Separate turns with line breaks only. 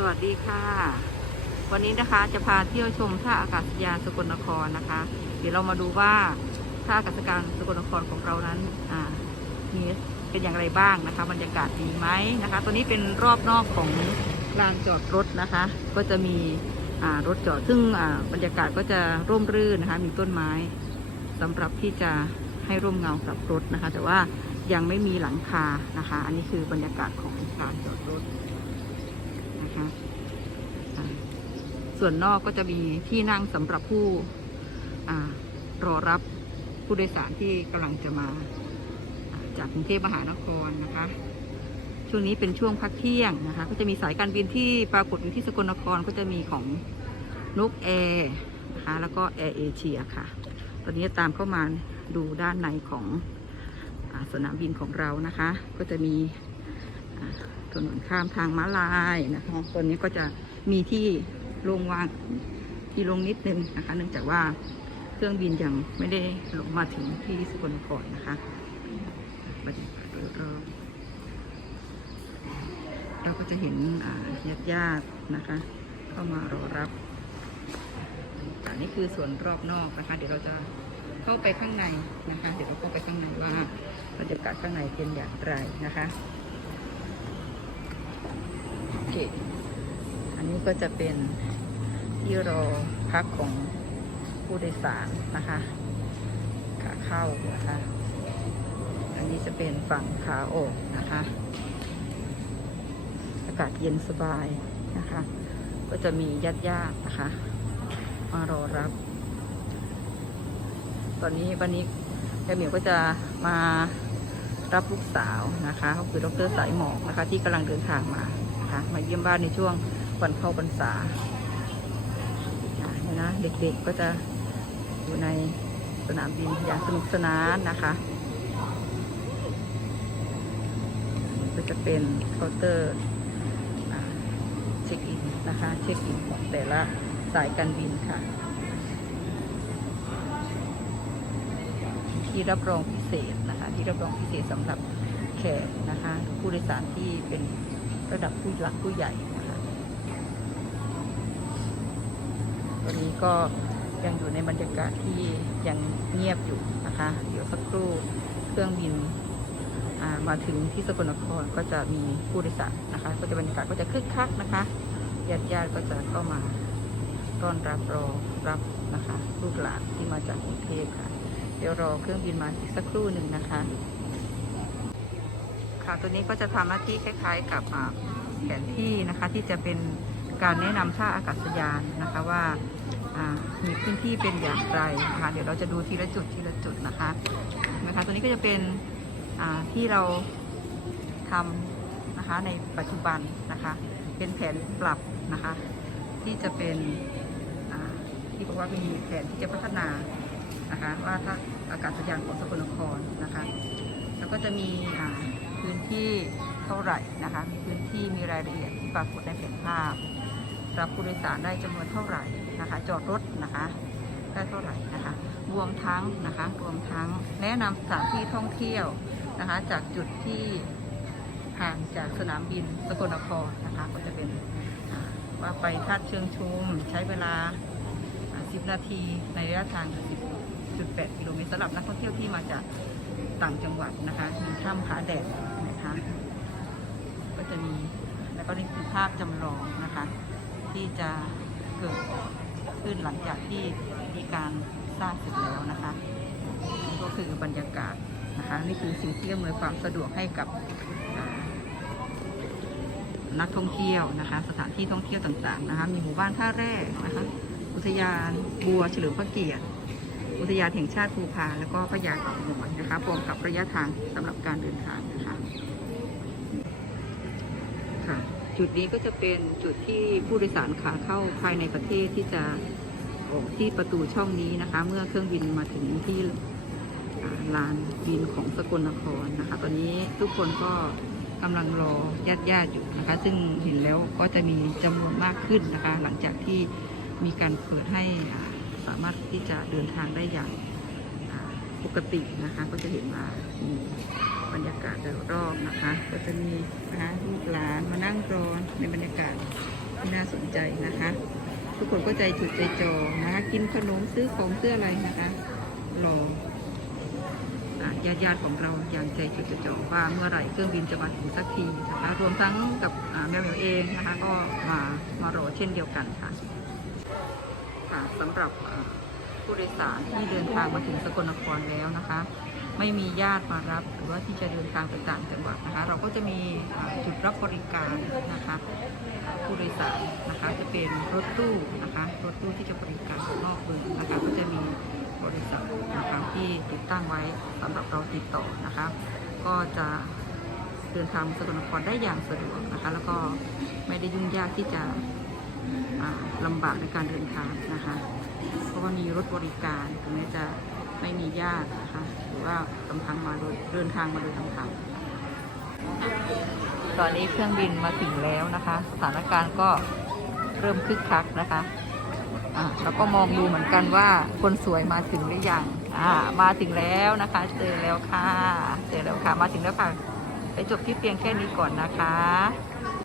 สวัสดีค่ะ วันนี้นะคะจะพาเที่ยวชมท่าอากาศยานสกลนครนะคะ เดี๋ยวเรามาดูว่าท่าอากาศยานสกลนครของเรานั้นมีเป็นอย่างไรบ้างนะคะ บรรยากาศดีไหมนะคะ ตัวนี้เป็นรอบนอกของลานจอดรถนะคะ ก็จะมีรถจอดซึ่งบรรยากาศก็จะร่มรื่นนะคะ มีต้นไม้สำหรับที่จะให้ร่มเงากับรถนะคะ แต่ว่ายังไม่มีหลังคานะคะ อันนี้คือบรรยากาศของลานจอดรถนะคะอ่า ส่วนนอกก็จะมีที่นั่งสำหรับผู้รอรับผู้โดยสารที่กำลังจะมาจากกรุงเทพมหานครนะคะ ช่วงนี้เป็นช่วงพักเที่ยงนะคะ ก็จะมีสายการบินที่ปรากฏอยู่ที่สกลนครก็จะมีของนกแอร์นะคะแล้วก็แอร์เอเชียค่ะ ตอนนี้ตามเข้ามาดูด้านในของอสนามบินของเรานะคะ ก็จะมีถนนข้ามทางม้าลายนะคะตัวนี้ก็จะมีที่ ลงวางที่ลงนิดนึงนะคะ เนื่องจากว่าเครื่องบินยังไม่ได้ลงมาถึงที่สกลนครนะคะบรรยากาศโดยรอบเราก็จะเห็นญาติญาตินะคะ เข้ามารอรับอันนี้คือส่วนรอบนอกนะคะ เดี๋ยวเราจะเข้าไปข้างในนะคะ เดี๋ยวเราเข้าไปข้างในว่าบรรยากาศข้างในเป็นอย่างไรนะคะโอเค นนี้ก็จะเป็นที่รอพักของผู้โดยสารนะคะขาเข้านะคะ อันนี้จะเป็นฝั่งขาออกนะคะ อากาศเย็นสบายนะคะ ก็จะมีญาติญาตินะคะ มารอรับ ตอนนี้วันนี้แม่เหมียวก็จะมารับลูกสาวนะคะก็คือดรสายหมอกนะคะ ที่กำลังเดินทางมานะคะมาเยี่ยมบ้านในช่วง วันเข้าพรรษาอะเห็นนะเด็กๆก็จะอยู่ในสนามบินอย่างสนุกสนานนะคะก็จะเป็นเคาน์เตอร์เช็คอินนะคะเช็คอินของแต่ละสายการบินค่ะที่รับรองพิเศษนะคะ ที่รับรองพิเศษสำหรับแขกนะคะผู้โดยสารที่เป็นระดับผู้หลักผู้ใหญ่ นะคะตอนนี้ก็ยังอยู่ในบรรยากาศที่ยังเงียบอยู่นะคะ เดี๋ยวสักครู่เครื่องบินามาถึงที่สกลนครก็จะมีผู้โดยสารนะคะ ก็จะบรรยากาศก็จะคึกคักนะคะญาติญาติๆก็จะเข้ามาต้อนรับรอรับนะคะ ลูกหลานที่มาจากกรุงเทพค่ะ เดี๋ยวรอเครื่องบินมาอีกสักครู่หนึ่งนะคะ ค่ะตัวนี้ก็จะทำหน้าที่คล้าย ๆ กับแผนที่นะคะที่จะเป็นการแนะนำท่าอากาศยานนะคะว่า มีพื้นที่เป็นอย่างไรนะคะเดี๋ยวเราจะดูทีละจุดทีละจุดนะคะนะคะตัวนี้ก็จะเป็นอ่าที่เราทำนะคะในปัจจุบันนะคะเป็นแผนปรับนะคะที่จะเป็นอ่าที่บอกว่ามีแผนที่จะพัฒนานะคะว่าถ้าอากาศยานของสกลนครนะคะแล้วก็จะมีอ่าพื้นที่เท่าไหร่นะคะมีพื้นที่มีรายละเอียดที่ปรากฏในแผนภาพ รับผู้โดยสารได้จำนวนเท่าไหร่ นะคะ จอดรถนะคะได้เท่าไหร่นะคะ รวมทั้งนะคะ รวมทั้งแนะนำสถานที่ท่องเที่ยวนะคะ จากจุดที่ห่างจากสนามบินสกลนครนะคะ ก็จะเป็นว่าไปท่าเชิงชุมใช้เวลาอ่า10 นาทีในระยะทาง10.8 กิโลเมตรสำหรับนักท่องเที่ยวที่มาจากต่างจังหวัดนะคะ มีถ้ำผาแดดนะคะ ก็จะมี แล้วก็นี่คือภาพจำลองนะคะ ที่จะเกิด ขึ้นหลังจากที่มีการสร้างเสร็จแล้วนะคะนี่ก็คือบรรยากาศนะคะนี่คือสิ่งที่อำนวยความสะดวกให้กับนักท่องเที่ยวนะคะ สถานที่ท่องเที่ยวต่างๆนะคะ มีหมู่บ้านท่าแร่นะคะ อุทยานบัวเฉลิมพระเกียรติ อุทยานแห่งชาติภูพาน แล้วก็พระยาเขาหมวนนะคะพร้อมกับระยะทางสำหรับการเดินทางนะคะ ค่ะ จุดนี้ก็จะเป็นจุดที่ผู้โดยสารขาเข้าภายในประเทศที่จะออกที่ประตูช่องนี้นะคะ เมื่อเครื่องบินมาถึงที่ลานบินของสกลนครนะคะ ตอนนี้ทุกคนก็กำลังรอญาติญาติๆอยู่นะคะ ซึ่งเห็นแล้วก็จะมีจำนวนมากขึ้นนะคะ หลังจากที่มีการเปิดให้สามารถที่จะเดินทางได้อย่าง ปกตินะคะก็จะเห็นว่ามีบรรยากาศโดยรอบนะคะ ก็จะมีนะคะลูกหลานมานั่งรอในบรรยากาศที่น่าสนใจนะคะ ทุกคนก็ใจจุดใจจอนะคะกินขนมซื้อของซื้ออะไรนะคะรอญาติญาติๆของเราอย่างใจจดใจจ่อว่าเมื่อไหร่เครื่องบินจะมาถึงสักทีนะคะรวมทั้งกับแมวเหมียวเองนะคะก็มามารอเช่นเดียวกันค่ะค่ะสำหรับ ผู้โดยสารที่เดินทางมาถึงสกลนครแล้วนะคะ ไม่มีญาติมารับหรือว่าที่จะเดินทางไปต่างจังหวัดนะคะ เราก็จะมีจุดรับบริการนะคะ ผู้โดยสารนะคะจะเป็นรถตู้นะคะรถตู้ที่จะบริการนอกเมืองนะคะ ก็จะมีบริษัทนะคะที่ติดตั้งไว้สำหรับเราติดต่อนะคะ ก็จะเดินทางสกลนครได้อย่างสะดวกนะคะ แล้วก็ไม่ได้ยุ่งยากที่จะอ่าลำบากในการเดินทางนะคะ เพราะว่ามีรถบริการถึงแม้จะไม่มีญาตินะคะหรือว่าลำพังมาโดยเดินทางมาโดยลำพังตอนนี้เครื่องบินมาถึงแล้วนะคะ สถานการณ์ก็เริ่มคึกคักนะคะอะแล้วก็มองดูเหมือนกันว่าคนสวยมาถึงหรือยังอ่ามาถึงแล้วนะคะ เจอแล้วค่ะ เจอแล้วค่ะ มาถึงแล้วค่ะ ไปจบที่เพียงแค่นี้ก่อนนะคะ